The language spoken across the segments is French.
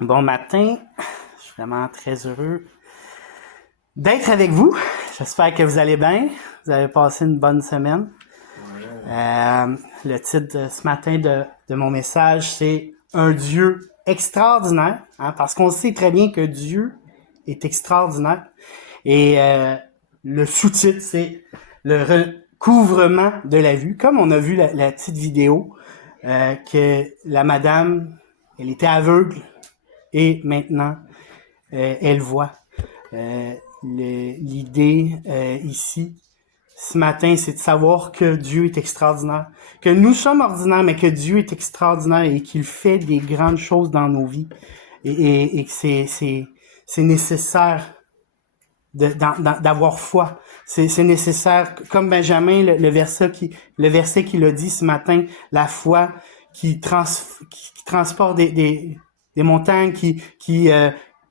Bon matin, je suis vraiment très heureux d'être avec vous. J'espère que vous allez bien. Vous avez passé une bonne semaine. Le titre de ce matin de mon message, c'est Un Dieu extraordinaire, hein, parce qu'on sait très bien que Dieu est extraordinaire. Et le sous-titre, c'est le recouvrement de la vue. Comme on a vu la petite vidéo, que la madame, elle était aveugle et maintenant, elle voit. L'idée ici, ce matin, c'est de savoir que Dieu est extraordinaire, que nous sommes ordinaires, mais que Dieu est extraordinaire et qu'il fait des grandes choses dans nos vies et que c'est nécessaire d'avoir foi. C'est nécessaire, comme Benjamin, le verset qu'il a dit ce matin, la foi qui transporte des montagnes,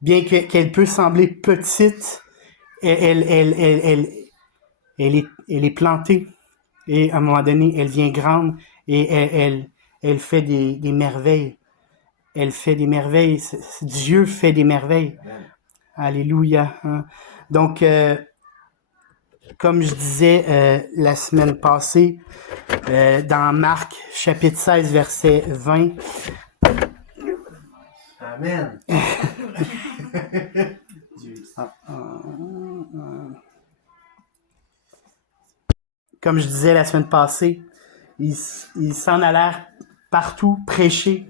bien qu'elle peut sembler petite, elle est plantée. Et à un moment donné, elle vient grande et elle fait des merveilles. Elle fait des merveilles. Dieu fait des merveilles. Amen. Alléluia. Hein? Donc, comme je disais la semaine passée, dans Marc, chapitre 16, verset 20. Amen. Comme je disais la semaine passée, ils s'en allèrent partout, prêcher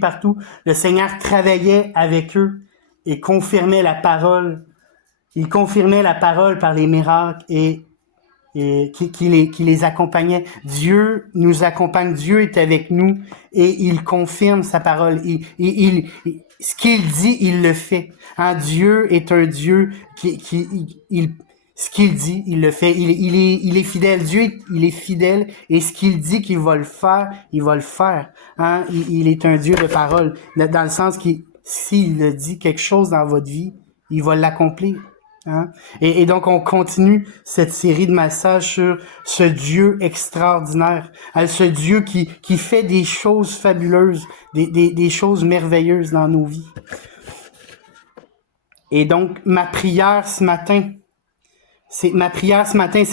partout. Le Seigneur travaillait avec eux et confirmait la parole. Il confirmait la parole par les miracles et qui les accompagnait. Dieu nous accompagne, Dieu est avec nous et il confirme sa parole. Ce qu'il dit, il le fait. Hein, Dieu est un Dieu ce qu'il dit, il le fait. Il est fidèle. Dieu, il est fidèle et ce qu'il dit qu'il va le faire, il va le faire. Hein, il est un Dieu de parole. Dans le sens qu'il, s'il dit quelque chose dans votre vie, il va l'accomplir. Hein? Et donc, on continue cette série de messages sur ce Dieu extraordinaire, hein, ce Dieu qui fait des choses fabuleuses, des choses merveilleuses dans nos vies. Et donc, ma prière ce matin, c'est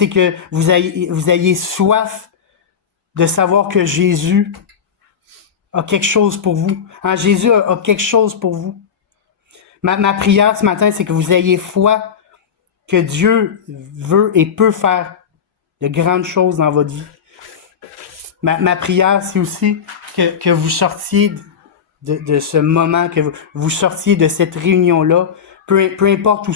que vous ayez soif de savoir que Jésus a quelque chose pour vous. Hein? Jésus a quelque chose pour vous. Ma prière ce matin, c'est que vous ayez foi que Dieu veut et peut faire de grandes choses dans votre vie. Ma prière, c'est aussi que vous sortiez de ce moment, que vous sortiez de cette réunion-là, peu importe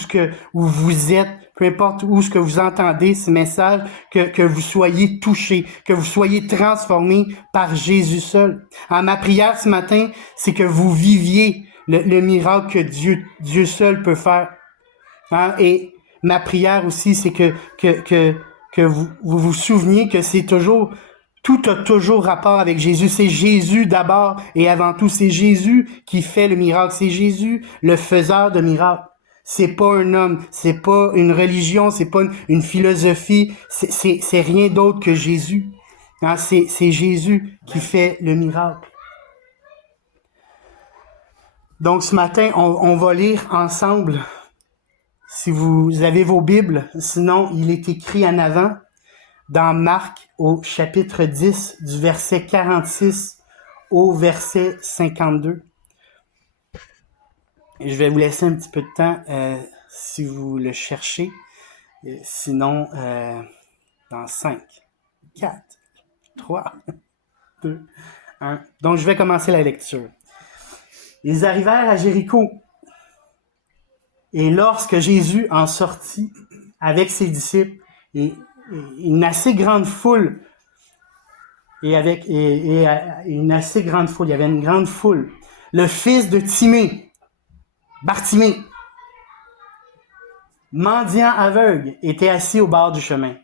où vous êtes, peu importe où ce que vous entendez, ce message, que vous soyez touchés, que vous soyez transformés par Jésus seul. Alors, ma prière ce matin, c'est que vous viviez le miracle que Dieu seul peut faire. Hein? Et ma prière aussi, c'est que vous souveniez que tout a toujours rapport avec Jésus. C'est Jésus d'abord et avant tout. C'est Jésus qui fait le miracle. C'est Jésus le faiseur de miracles. C'est pas un homme, c'est pas une religion, c'est pas une philosophie, c'est rien d'autre que Jésus. Hein? C'est Jésus qui fait le miracle. Donc ce matin, on va lire ensemble. Si vous avez vos Bibles, sinon il est écrit en avant dans Marc au chapitre 10 du verset 46 au verset 52. Et je vais vous laisser un petit peu de temps si vous le cherchez. Sinon, dans 5, 4, 3, 2, 1. Donc je vais commencer la lecture. Ils arrivèrent à Jéricho. Et lorsque Jésus en sortit avec ses disciples et une assez grande foule, il y avait une grande foule, le fils de Timée, Bartimée, mendiant aveugle, était assis au bord du chemin.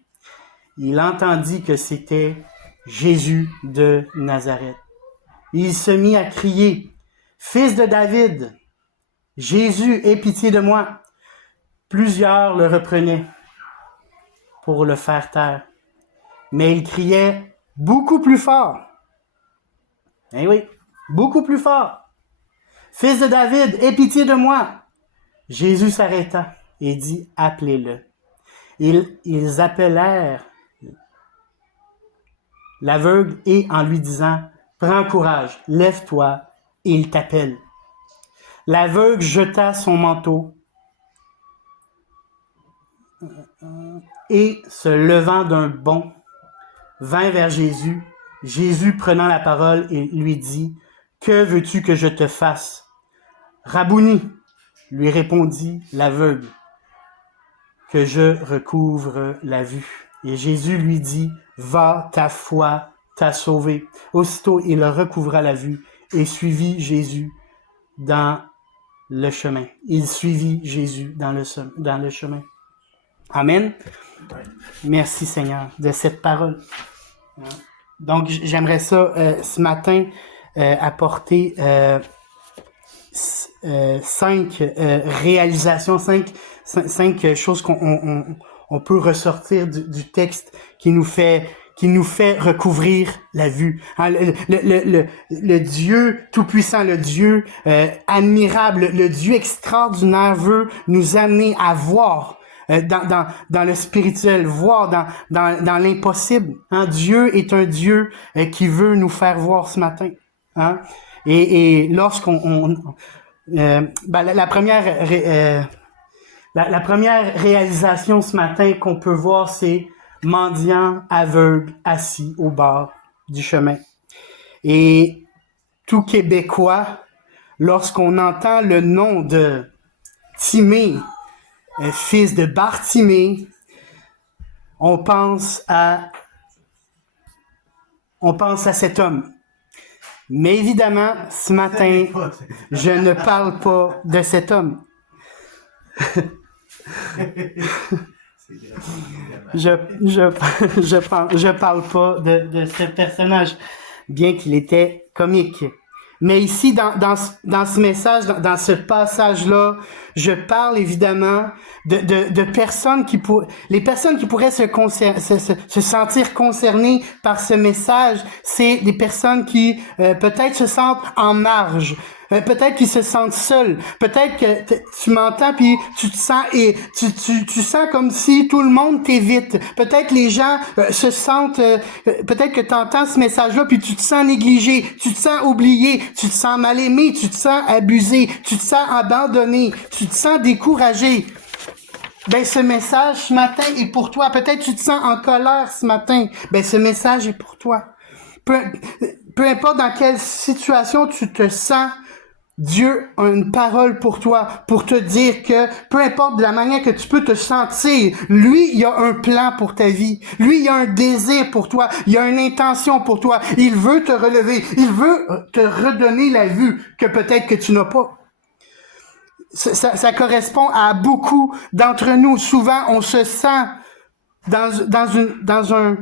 Il entendit que c'était Jésus de Nazareth. Il se mit à crier, « Fils de David, Jésus, aie pitié de moi. » Plusieurs le reprenaient pour le faire taire. Mais il criait beaucoup plus fort. Eh oui, beaucoup plus fort. « Fils de David, aie pitié de moi. Jésus s'arrêta et dit, appelez-le. Ils appelèrent l'aveugle et en lui disant, prends courage, lève-toi, et il t'appelle. L'aveugle jeta son manteau et, se levant d'un bond, vint vers Jésus. Jésus, prenant la parole, et lui dit, que veux-tu que je te fasse? Rabouni, lui répondit l'aveugle, que je recouvre la vue. Et Jésus lui dit, va, ta foi t'a sauvé. Aussitôt, il recouvra la vue et suivit Jésus dans le chemin. Il suivit Jésus dans le chemin. Amen. Merci Seigneur de cette parole. Donc, j'aimerais ça ce matin apporter 5 réalisations, 5 choses qu'on peut ressortir du texte qui nous fait recouvrir la vue. Hein, le Dieu tout-puissant, le Dieu admirable, le Dieu extraordinaire veut nous amener à voir dans le spirituel, voir dans l'impossible. Hein? Dieu est un Dieu qui veut nous faire voir ce matin. Hein? Et lorsqu'on la première la première réalisation ce matin qu'on peut voir, c'est mendiant aveugle assis au bord du chemin. Et tout Québécois, lorsqu'on entend le nom de Timée, fils de Bartimée, on pense à cet homme. Mais évidemment, ce matin, je ne parle pas de cet homme. Je parle pas de ce personnage, bien qu'il était comique. Mais ici, dans ce message, dans ce passage-là, je parle évidemment de personnes les personnes qui pourraient se sentir concernées par ce message, c'est des personnes qui peut-être se sentent en marge, peut-être qu'ils se sentent seuls, peut-être que tu m'entends puis tu te sens et tu sens comme si tout le monde t'évite. Peut-être les gens se sentent, peut-être que tu entends ce message-là puis tu te sens négligé, tu te sens oublié, tu te sens mal aimé, tu te sens abusé, tu te sens abandonné, tu te sens découragé. Ben, ce message ce matin est pour toi. Peut-être tu te sens en colère ce matin. Ben, ce message est pour toi. Peu importe dans quelle situation tu te sens, Dieu a une parole pour toi, pour te dire que peu importe de la manière que tu peux te sentir, lui, il a un plan pour ta vie. Lui, il a un désir pour toi. Il a une intention pour toi. Il veut te relever. Il veut te redonner la vue que peut-être que tu n'as pas. Ça correspond à beaucoup d'entre nous. Souvent, on se sent dans un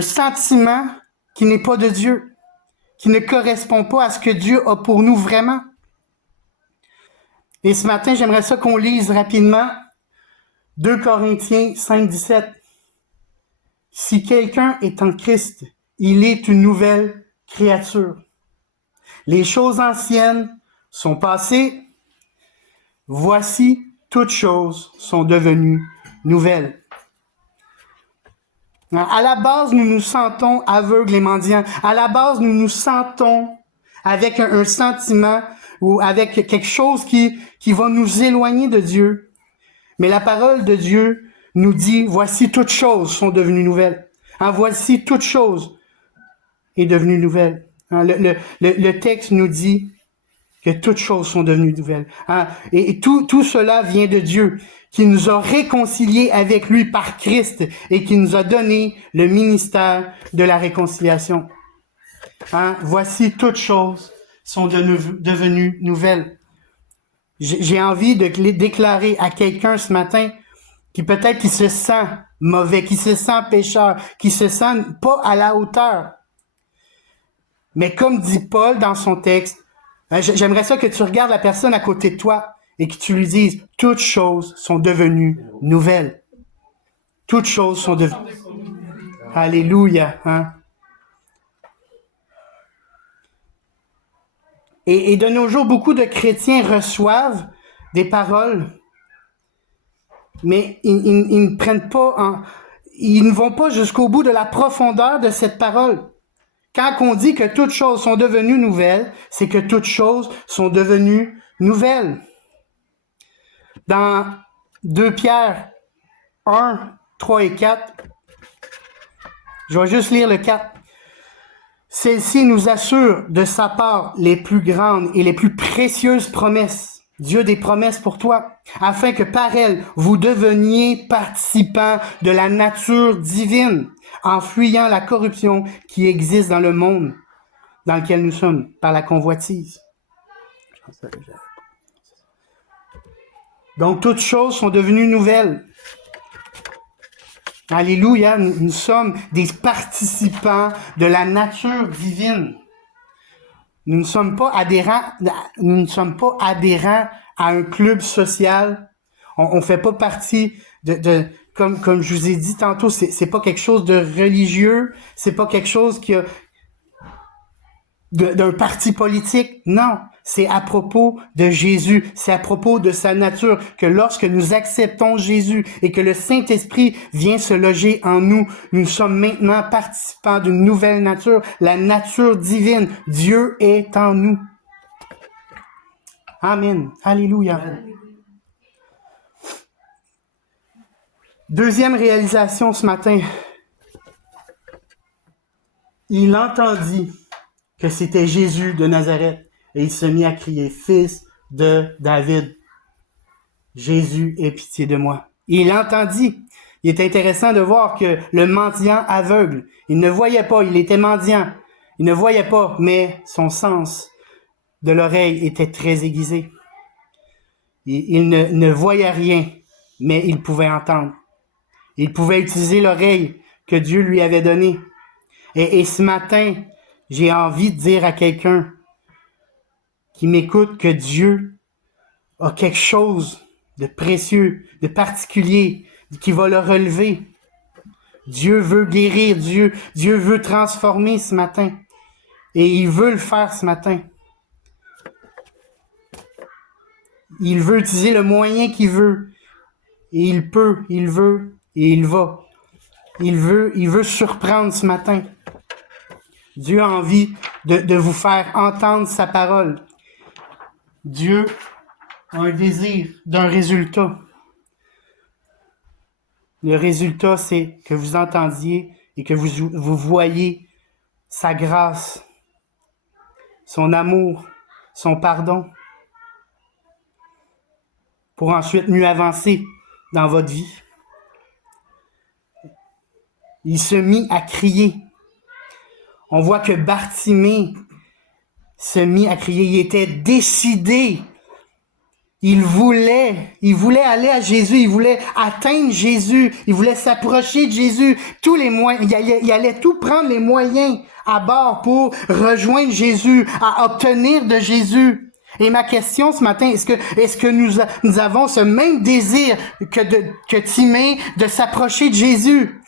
sentiment qui n'est pas de Dieu, qui ne correspond pas à ce que Dieu a pour nous vraiment. Et ce matin, j'aimerais ça qu'on lise rapidement 2 Corinthiens 5, 17. Si quelqu'un est en Christ, il est une nouvelle créature. Les choses anciennes sont passées. Voici, toutes choses sont devenues nouvelles. À la base, nous nous sentons aveugles et mendiants. À la base, nous nous sentons avec un sentiment ou avec quelque chose qui va nous éloigner de Dieu. Mais la parole de Dieu nous dit, voici toutes choses sont devenues nouvelles. Voici toutes choses est devenue nouvelle. Le texte nous dit que toutes choses sont devenues nouvelles. Et tout cela vient de Dieu, qui nous a réconciliés avec lui par Christ et qui nous a donné le ministère de la réconciliation. Voici toutes choses sont devenues nouvelles. J'ai envie de déclarer à quelqu'un ce matin qui peut-être qui se sent mauvais, qui se sent pécheur, qui se sent pas à la hauteur. Mais comme dit Paul dans son texte, j'aimerais ça que tu regardes la personne à côté de toi et que tu lui dises, toutes choses sont devenues nouvelles. Toutes choses sont devenues. Alléluia. Et de nos jours, beaucoup de chrétiens reçoivent des paroles, mais ils ne prennent pas ils ne vont pas jusqu'au bout de la profondeur de cette parole. Quand on dit que toutes choses sont devenues nouvelles, c'est que toutes choses sont devenues nouvelles. Dans 2 Pierre 1, 3 et 4, je vais juste lire le 4. Celle-ci nous assure de sa part les plus grandes et les plus précieuses promesses. Dieu a des promesses pour toi, afin que par elles, vous deveniez participants de la nature divine, en fuyant la corruption qui existe dans le monde dans lequel nous sommes, par la convoitise. Donc, toutes choses sont devenues nouvelles. Alléluia, nous sommes des participants de la nature divine. Nous ne sommes pas adhérents à un club social. On fait pas partie comme je vous ai dit tantôt, c'est pas quelque chose de religieux, c'est pas quelque chose d'un parti politique. Non, c'est à propos de Jésus, c'est à propos de sa nature, que lorsque nous acceptons Jésus et que le Saint-Esprit vient se loger en nous, nous sommes maintenant participants d'une nouvelle nature, la nature divine. Dieu est en nous. Amen. Alléluia. Deuxième réalisation ce matin. Il entendit que c'était Jésus de Nazareth et il se mit à crier, « Fils de David, Jésus, aie pitié de moi. » Il entendit. Il est intéressant de voir que le mendiant aveugle, il ne voyait pas, il était mendiant. Il ne voyait pas, mais son sens de l'oreille était très aiguisé. Il ne voyait rien, mais il pouvait entendre. Il pouvait utiliser l'oreille que Dieu lui avait donnée. Et ce matin, j'ai envie de dire à quelqu'un qui m'écoute que Dieu a quelque chose de précieux, de particulier, qui va le relever. Dieu veut guérir, Dieu veut transformer ce matin. Et il veut le faire ce matin. Il veut utiliser le moyen qu'il veut. Et il peut, il veut, et il va. Il veut surprendre ce matin. Dieu a envie de vous faire entendre sa parole. Dieu a un désir d'un résultat. Le résultat, c'est que vous entendiez et que vous voyez sa grâce, son amour, son pardon, pour ensuite mieux avancer dans votre vie. Il se mit à crier. On voit que Bartimée se mit à crier. Il était décidé. Il voulait aller à Jésus. Il voulait atteindre Jésus. Il voulait s'approcher de Jésus. Tous les moyens, il allait tout prendre les moyens à bord pour rejoindre Jésus, à obtenir de Jésus. Et ma question ce matin, est-ce que nous avons ce même désir que Timée de s'approcher de Jésus?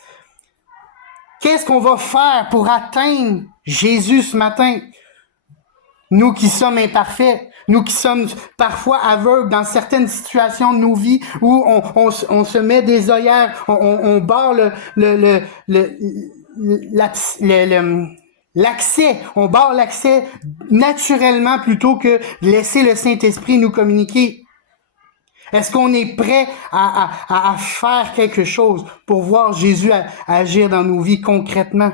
Qu'est-ce qu'on va faire pour atteindre Jésus ce matin? Nous qui sommes imparfaits, nous qui sommes parfois aveugles dans certaines situations de nos vies où on se met des œillères, on barre l'accès, on barre l'accès naturellement plutôt que laisser le Saint-Esprit nous communiquer. Est-ce qu'on est prêt à faire quelque chose pour voir Jésus agir dans nos vies concrètement?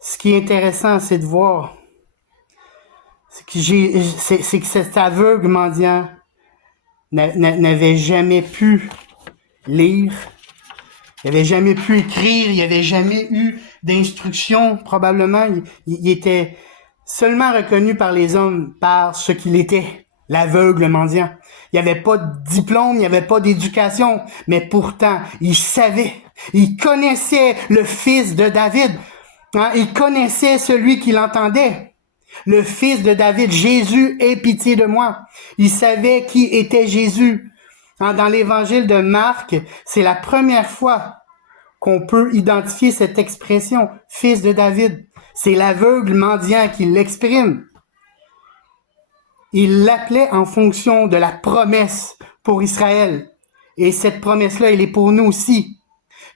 Ce qui est intéressant, c'est de voir, c'est que cet aveugle mendiant n'avait jamais pu lire, il n'avait jamais pu écrire, il n'avait jamais eu d'instruction, probablement. Il était seulement reconnu par les hommes par ce qu'il était, l'aveugle mendiant. Il n'y avait pas de diplôme, il n'y avait pas d'éducation, mais pourtant, il savait, il connaissait le fils de David. Hein? Il connaissait celui qui l'entendait. Le fils de David, Jésus, aie pitié de moi. Il savait qui était Jésus. Hein? Dans l'évangile de Marc, c'est la première fois qu'on peut identifier cette expression, fils de David. C'est l'aveugle mendiant qui l'exprime. Il l'appelait en fonction de la promesse pour Israël. Et cette promesse-là, elle est pour nous aussi.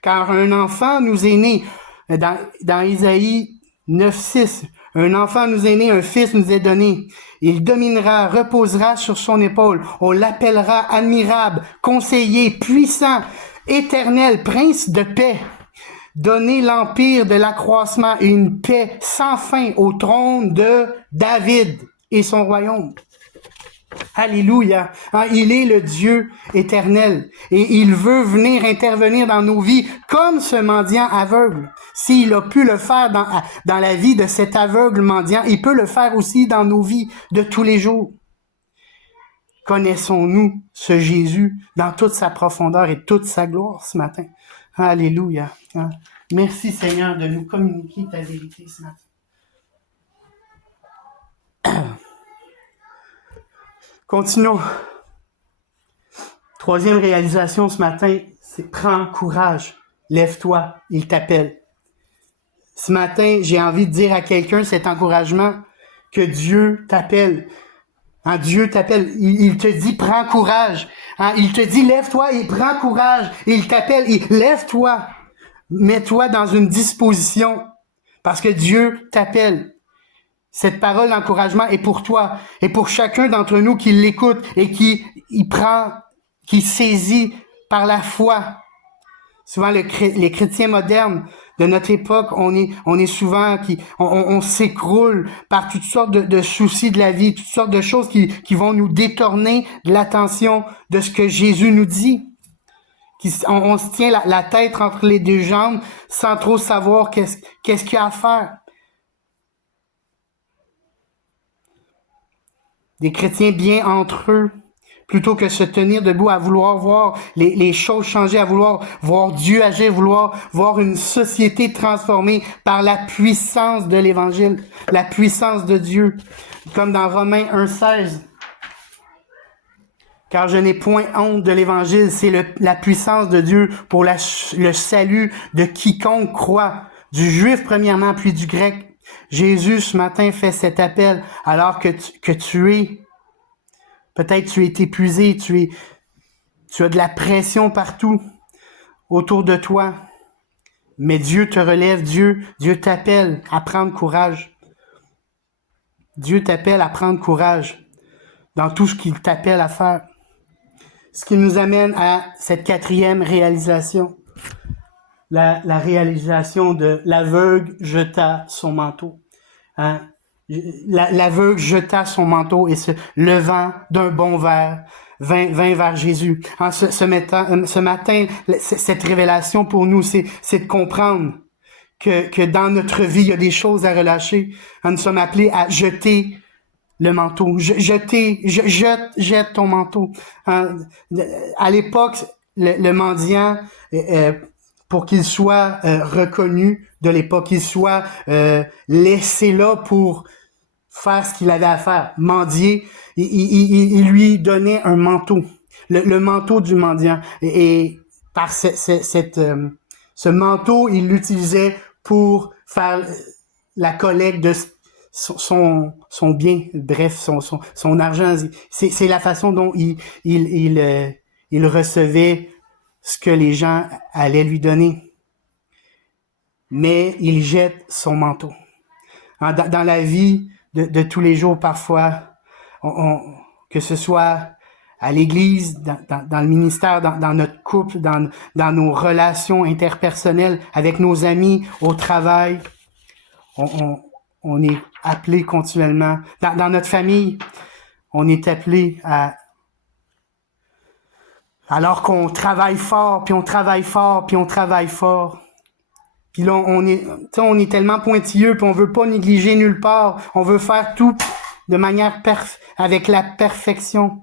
Car un enfant nous est né, dans Isaïe 9:6, un enfant nous est né, un fils nous est donné. Il dominera, reposera sur son épaule. On l'appellera admirable, conseiller, puissant, éternel, prince de paix. Donner l'empire de l'accroissement et une paix sans fin au trône de David et son royaume. Alléluia. Il est le Dieu éternel et il veut venir intervenir dans nos vies comme ce mendiant aveugle. S'il a pu le faire dans la vie de cet aveugle mendiant, il peut le faire aussi dans nos vies de tous les jours. Connaissons-nous ce Jésus dans toute sa profondeur et toute sa gloire ce matin? Alléluia. Merci Seigneur de nous communiquer ta vérité ce matin. Continuons. Troisième réalisation ce matin, c'est prends courage. Lève-toi, il t'appelle. Ce matin, j'ai envie de dire à quelqu'un cet encouragement que Dieu t'appelle. Dieu t'appelle, il te dit prends courage. Il te dit lève-toi et prends courage. Il t'appelle, lève-toi. Mets-toi dans une disposition parce que Dieu t'appelle. Cette parole d'encouragement est pour toi et pour chacun d'entre nous qui l'écoute et qui saisit par la foi. Souvent, les chrétiens modernes de notre époque, on est souvent on s'écroule par toutes sortes de soucis de la vie, toutes sortes de choses qui vont nous détourner de l'attention de ce que Jésus nous dit. On se tient la tête entre les deux jambes sans trop savoir qu'est-ce qu'il y a à faire. Des chrétiens bien entre eux, plutôt que se tenir debout à vouloir voir les choses changer, à vouloir voir Dieu agir, vouloir voir une société transformée par la puissance de l'Évangile, la puissance de Dieu. Comme dans Romains 1:16. Car je n'ai point honte de l'Évangile, c'est la puissance de Dieu pour le salut de quiconque croit, du juif premièrement, puis du grec. Jésus, ce matin, fait cet appel alors que tu es, peut-être tu es épuisé, tu as de la pression partout autour de toi. Mais Dieu te relève, Dieu t'appelle à prendre courage. Dieu t'appelle à prendre courage dans tout ce qu'il t'appelle à faire. Ce qui nous amène à cette quatrième réalisation. La réalisation de l'aveugle jeta son manteau. L'aveugle jeta son manteau et se levant d'un bond vint vers Jésus. Ce matin, cette révélation pour nous, c'est de comprendre que dans notre vie, il y a des choses à relâcher. Nous sommes appelés à jeter le manteau. Jette ton manteau. À l'époque, le mendiant, pour qu'il soit reconnu de l'époque, qu'il soit laissé là pour faire ce qu'il avait à faire, mendier, il lui donnait un manteau, le manteau du mendiant. Et par ce manteau, il l'utilisait pour faire la collecte de son bien, bref, son argent. C'est la façon dont il recevait ce que les gens allaient lui donner. Mais il jette son manteau. Dans la vie de tous les jours, parfois, que ce soit à l'église, dans le ministère, dans notre couple, dans nos relations interpersonnelles, avec nos amis, au travail, on est appelé continuellement. Dans notre famille, on est appelé à... Alors qu'on travaille fort, puis on travaille fort, puis on travaille fort. Puis là, on est tellement pointilleux, puis on veut pas négliger nulle part. On veut faire tout de manière avec la perfection.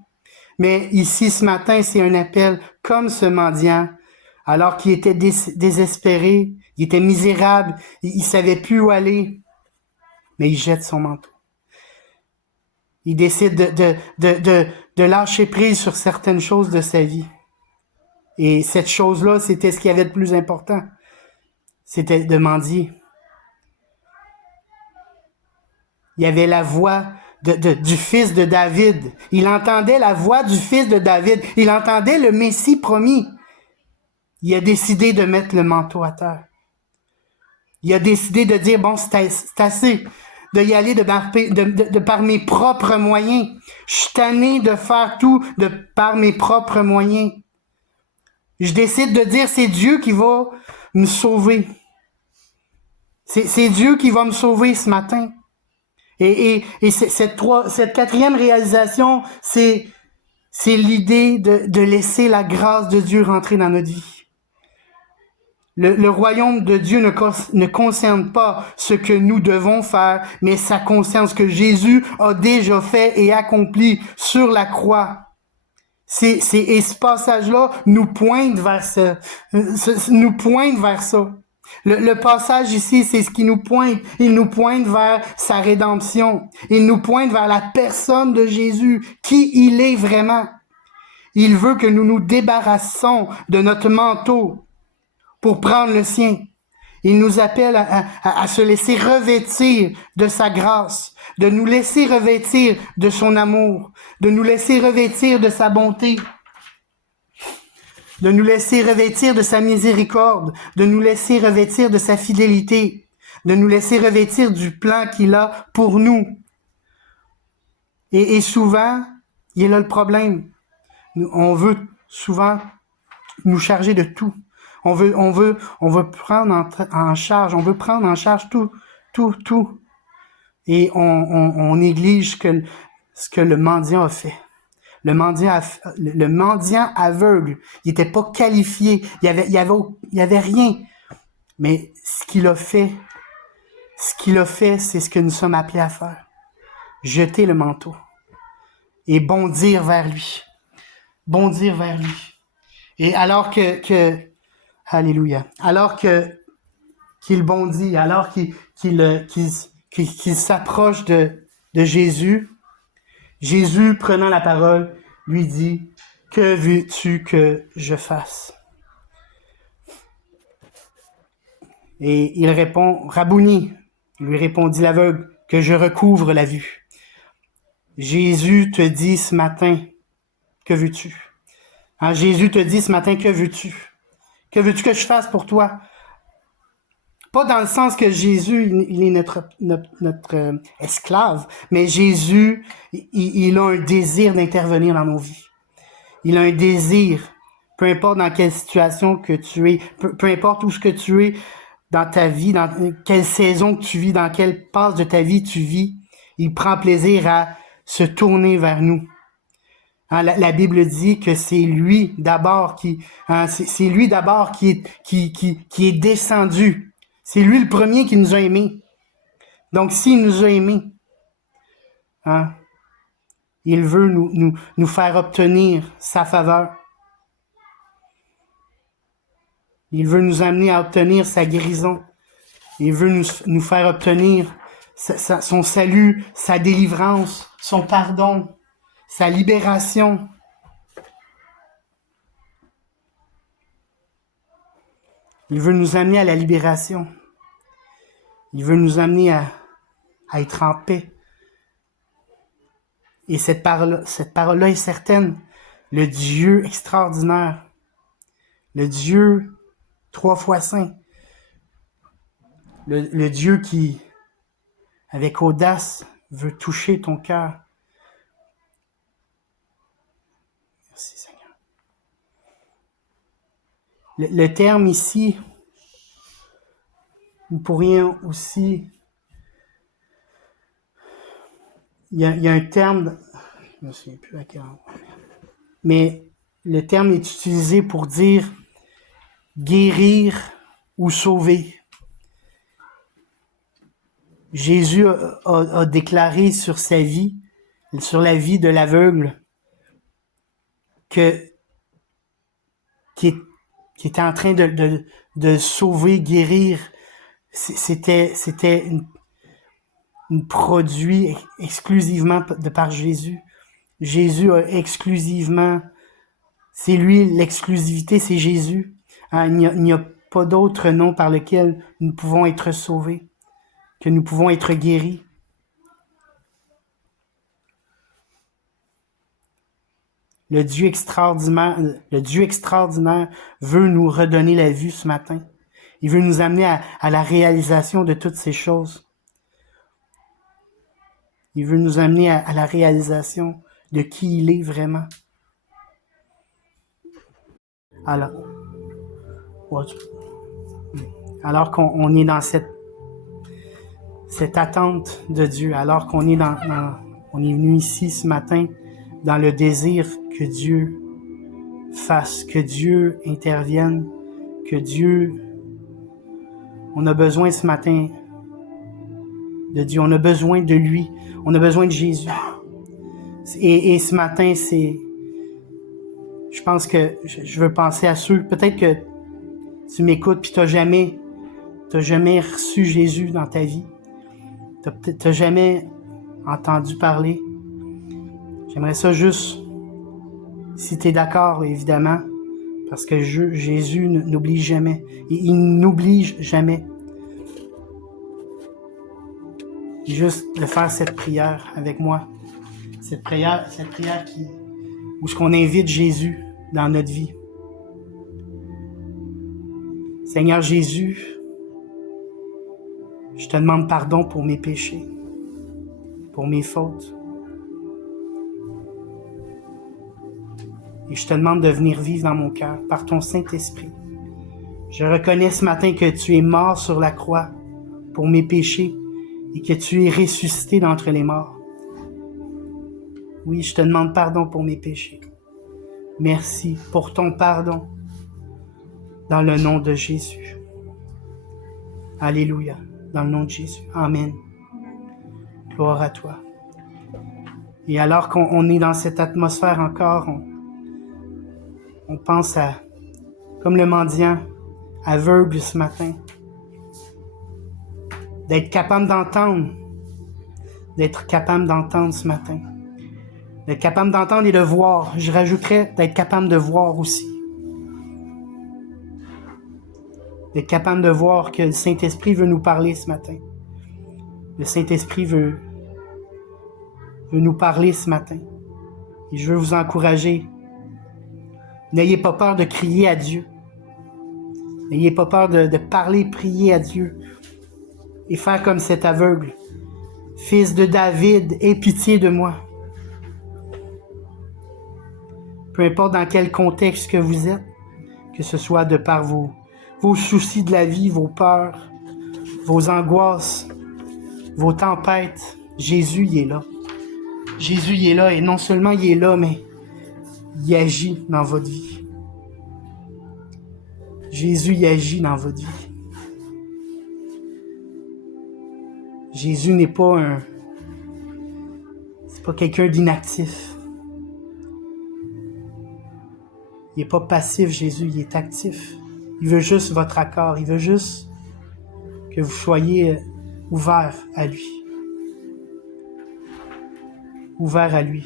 Mais ici, ce matin, c'est un appel comme ce mendiant, alors qu'il était désespéré, il était misérable, il savait plus où aller. Mais il jette son manteau. Il décide de lâcher prise sur certaines choses de sa vie. Et cette chose-là, c'était ce qu'il y avait de plus important. C'était de mendier. il y avait la voix du fils de David. Il entendait la voix du fils de David. Il entendait le Messie promis. Il a décidé de mettre le manteau à terre. Il a décidé de dire, bon, c'est assez de y aller de par mes propres moyens. Je suis tanné de faire tout par mes propres moyens. Je décide de dire, c'est Dieu qui va me sauver. C'est Dieu qui va me sauver ce matin. Et cette quatrième réalisation, c'est l'idée de laisser la grâce de Dieu rentrer dans notre vie. Le royaume de Dieu ne concerne pas ce que nous devons faire, mais ça concerne ce que Jésus a déjà fait et accompli sur la croix. Et ce passage-là nous pointe vers ça. Le passage ici, c'est ce qui nous pointe. Il nous pointe vers sa rédemption. Il nous pointe vers la personne de Jésus, qui il est vraiment. Il veut que nous nous débarrassions de notre manteau pour prendre le sien. Il nous appelle à se laisser revêtir de sa grâce, de nous laisser revêtir de son amour, de nous laisser revêtir de sa bonté, de nous laisser revêtir de sa miséricorde, de nous laisser revêtir de sa fidélité, de nous laisser revêtir du plan qu'il a pour nous. Et souvent, il est là le problème. On veut souvent nous charger de tout. On veut prendre en charge, on veut prendre en charge tout. Et on néglige ce que le mendiant a fait. Le mendiant aveugle, il était pas qualifié, il y avait rien. Mais ce qu'il a fait, c'est ce que nous sommes appelés à faire. Jeter le manteau et bondir vers lui. Bondir vers lui. Et alors Alléluia. Alors qu'il bondit, alors qu'il s'approche de Jésus, Jésus, prenant la parole, lui dit, « Que veux-tu que je fasse? » Et il répond, « Rabouni », lui répondit l'aveugle, « que je recouvre la vue. » Jésus te dit ce matin, « Que veux-tu? » Jésus te dit ce matin, « Que veux-tu? Que veux-tu que je fasse pour toi? » Pas dans le sens que Jésus, il est notre esclave, mais Jésus, il a un désir d'intervenir dans nos vies. Il a un désir, peu importe dans quelle situation que tu es, peu importe où ce que tu es dans ta vie, dans quelle saison que tu vis, dans quelle passe de ta vie tu vis, il prend plaisir à se tourner vers nous. La Bible dit que c'est lui d'abord qui est descendu. C'est lui le premier qui nous a aimés. Donc, s'il nous a aimés, il veut nous faire obtenir sa faveur. Il veut nous amener à obtenir sa guérison. Il veut nous faire obtenir son salut, sa délivrance, son pardon, sa libération. Il veut nous amener à la libération. Il veut nous amener à être en paix. Et cette parole-là est certaine. Le Dieu extraordinaire, le Dieu 3 fois saint, le Dieu qui, avec audace, veut toucher ton cœur. Merci Seigneur. Le terme ici, nous pourrions aussi... Il y a un terme, je ne me souviens plus à quel endroit, mais le terme est utilisé pour dire guérir ou sauver. Jésus a déclaré sur sa vie, sur la vie de l'aveugle, qui était en train de sauver, guérir. C'était un produit exclusivement de par Jésus. Jésus a exclusivement, c'est lui l'exclusivité, c'est Jésus. Il n'y a pas d'autre nom par lequel nous pouvons être sauvés, que nous pouvons être guéris. Le Dieu extraordinaire veut nous redonner la vue ce matin. Il veut nous amener à la réalisation de toutes ces choses. Il veut nous amener à la réalisation de qui il est vraiment. Alors qu'on est dans cette attente de Dieu, alors qu'on est on est venu ici ce matin dans le désir que Dieu fasse, que Dieu intervienne, que Dieu... On a besoin ce matin de Dieu, on a besoin de lui, on a besoin de Jésus. Et ce matin, je pense que je veux penser à ceux, peut-être que tu m'écoutes puis t'as jamais reçu Jésus dans ta vie. T'as jamais entendu parler. J'aimerais ça juste, si t'es d'accord, évidemment, parce que Jésus n'oublie jamais. Il n'oblige jamais. Juste de faire cette prière avec moi. Cette prière où est-ce qu'on invite Jésus dans notre vie. Seigneur Jésus, je te demande pardon pour mes péchés, pour mes fautes. Et je te demande de venir vivre dans mon cœur par ton Saint-Esprit. Je reconnais ce matin que tu es mort sur la croix pour mes péchés et que tu es ressuscité d'entre les morts. Oui, je te demande pardon pour mes péchés. Merci pour ton pardon dans le nom de Jésus. Alléluia, dans le nom de Jésus. Amen. Gloire à toi. Et alors qu'on est dans cette atmosphère encore, on pense à, comme le mendiant aveugle ce matin, d'être capable d'entendre ce matin. D'être capable d'entendre et de voir. Je rajouterais d'être capable de voir aussi. D'être capable de voir que le Saint-Esprit veut nous parler ce matin. Le Saint-Esprit veut nous parler ce matin. Et je veux vous encourager. N'ayez pas peur de crier à Dieu. N'ayez pas peur de parler, prier à Dieu. Et faire comme cet aveugle. Fils de David, aie pitié de moi. Peu importe dans quel contexte que vous êtes, que ce soit de par vos soucis de la vie, vos peurs, vos angoisses, vos tempêtes, Jésus il est là. Jésus il est là et non seulement il est là, mais il agit dans votre vie. Jésus il agit dans votre vie. Jésus n'est pas c'est pas quelqu'un d'inactif. Il n'est pas passif, Jésus, il est actif. Il veut juste votre accord, il veut juste que vous soyez ouverts à lui. Ouverts à lui.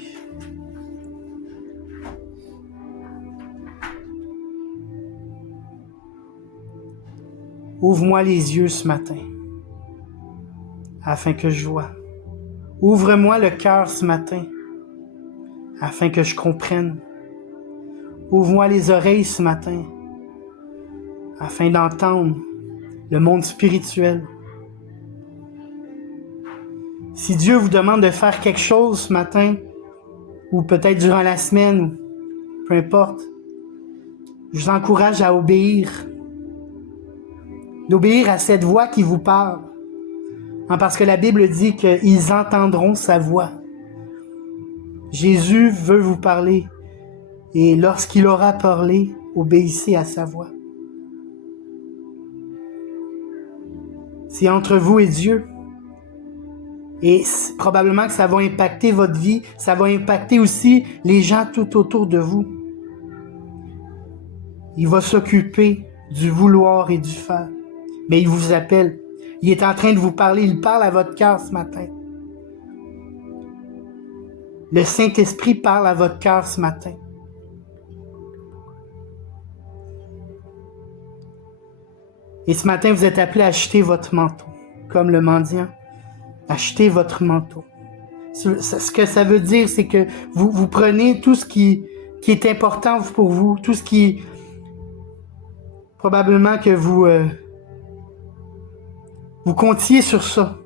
Ouvre-moi les yeux ce matin, afin que je voie. Ouvre-moi le cœur ce matin, afin que je comprenne. Ouvre-moi les oreilles ce matin, afin d'entendre le monde spirituel. Si Dieu vous demande de faire quelque chose ce matin, ou peut-être durant la semaine, ou peu importe, je vous encourage à obéir. D'obéir à cette voix qui vous parle. Parce que la Bible dit qu'ils entendront sa voix. Jésus veut vous parler. Et lorsqu'il aura parlé, obéissez à sa voix. C'est entre vous et Dieu. Et probablement que ça va impacter votre vie, ça va impacter aussi les gens tout autour de vous. Il va s'occuper du vouloir et du faire. Mais il vous appelle. Il est en train de vous parler, il parle à votre cœur ce matin. Le Saint-Esprit parle à votre cœur ce matin. Et ce matin, vous êtes appelé à acheter votre manteau, comme le mendiant. Achetez votre manteau. Ce que ça veut dire, c'est que vous prenez tout ce qui qui est important pour vous, tout ce qui probablement que vous comptiez sur ça.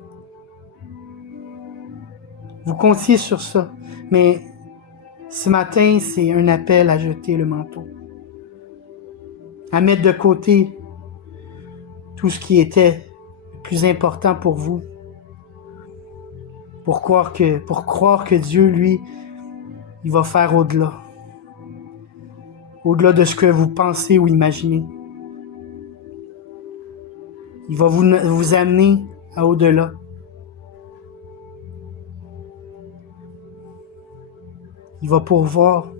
Vous comptiez sur ça. Mais ce matin, c'est un appel à jeter le manteau. À mettre de côté tout ce qui était le plus important pour vous. Pour croire que Dieu, lui, il va faire au-delà. Au-delà de ce que vous pensez ou imaginez. Il va vous amener à au-delà. Il va pourvoir.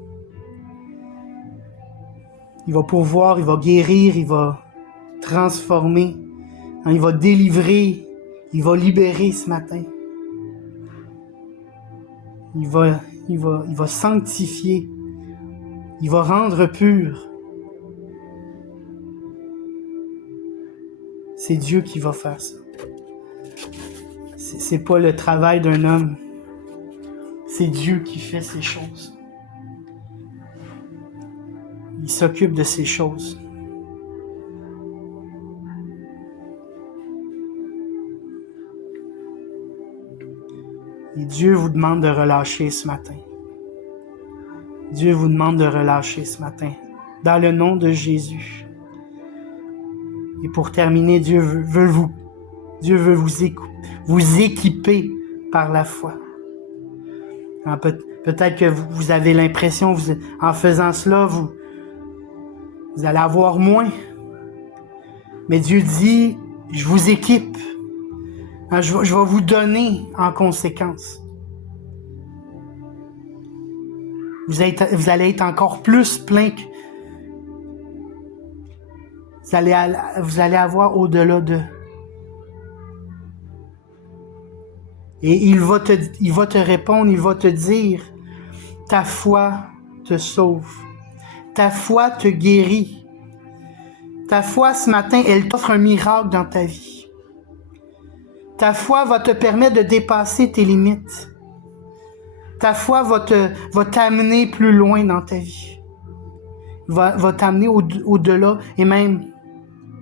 Il va guérir, il va transformer, il va délivrer, il va libérer ce matin. Il va sanctifier, il va rendre pur. C'est Dieu qui va faire ça. C'est pas le travail d'un homme. C'est Dieu qui fait ces choses. Il s'occupe de ces choses. Et Dieu vous demande de relâcher ce matin. Dieu vous demande de relâcher ce matin. Dans le nom de Jésus. Et pour terminer, Dieu veut vous équiper par la foi. Peut-être que vous avez l'impression, en faisant cela, vous allez avoir moins. Mais Dieu dit, je vous équipe. Je vais vous donner en conséquence. Vous allez être encore plus plein que... Vous allez avoir au-delà de... Et il va te répondre, il va te dire, ta foi te sauve. Ta foi te guérit. Ta foi, ce matin, elle t'offre un miracle dans ta vie. Ta foi va te permettre de dépasser tes limites. Ta foi va t'amener plus loin dans ta vie. Va t'amener au-delà et même,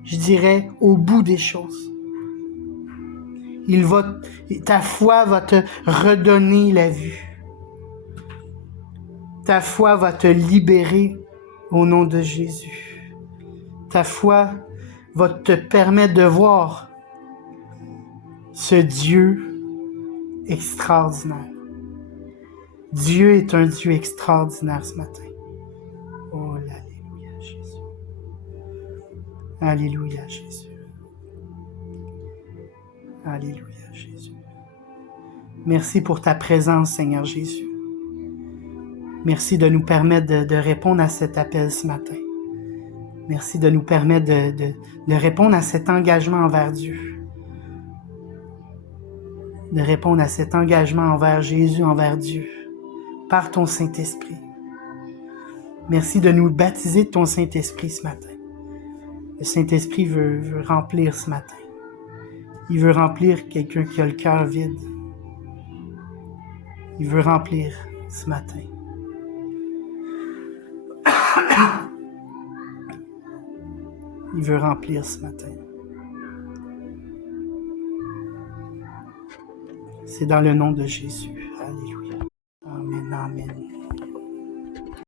je dirais, au bout des choses. Ta foi va te redonner la vue. Ta foi va te libérer au nom de Jésus. Ta foi va te permettre de voir ce Dieu extraordinaire. Dieu est un Dieu extraordinaire ce matin. Oh, alléluia, Jésus. Alléluia, Jésus. Alléluia, Jésus. Merci pour ta présence, Seigneur Jésus. Merci de nous permettre de répondre à cet appel ce matin. Merci de nous permettre de répondre à cet engagement envers Dieu. De répondre à cet engagement envers Jésus, envers Dieu, par ton Saint-Esprit. Merci de nous baptiser de ton Saint-Esprit ce matin. Le Saint-Esprit veut remplir ce matin. Il veut remplir quelqu'un qui a le cœur vide. Il veut remplir ce matin. Il veut remplir ce matin. C'est dans le nom de Jésus. Alléluia. Amen, amen.